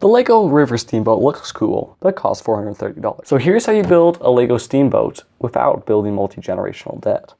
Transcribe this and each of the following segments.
The Lego River Steamboat looks cool, but costs $430. So here's how you build a Lego steamboat without building multi-generational debt.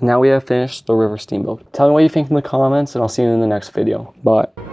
And now we have finished the River Steamboat. Tell me what you think in the comments, and I'll see you in the next video. Bye.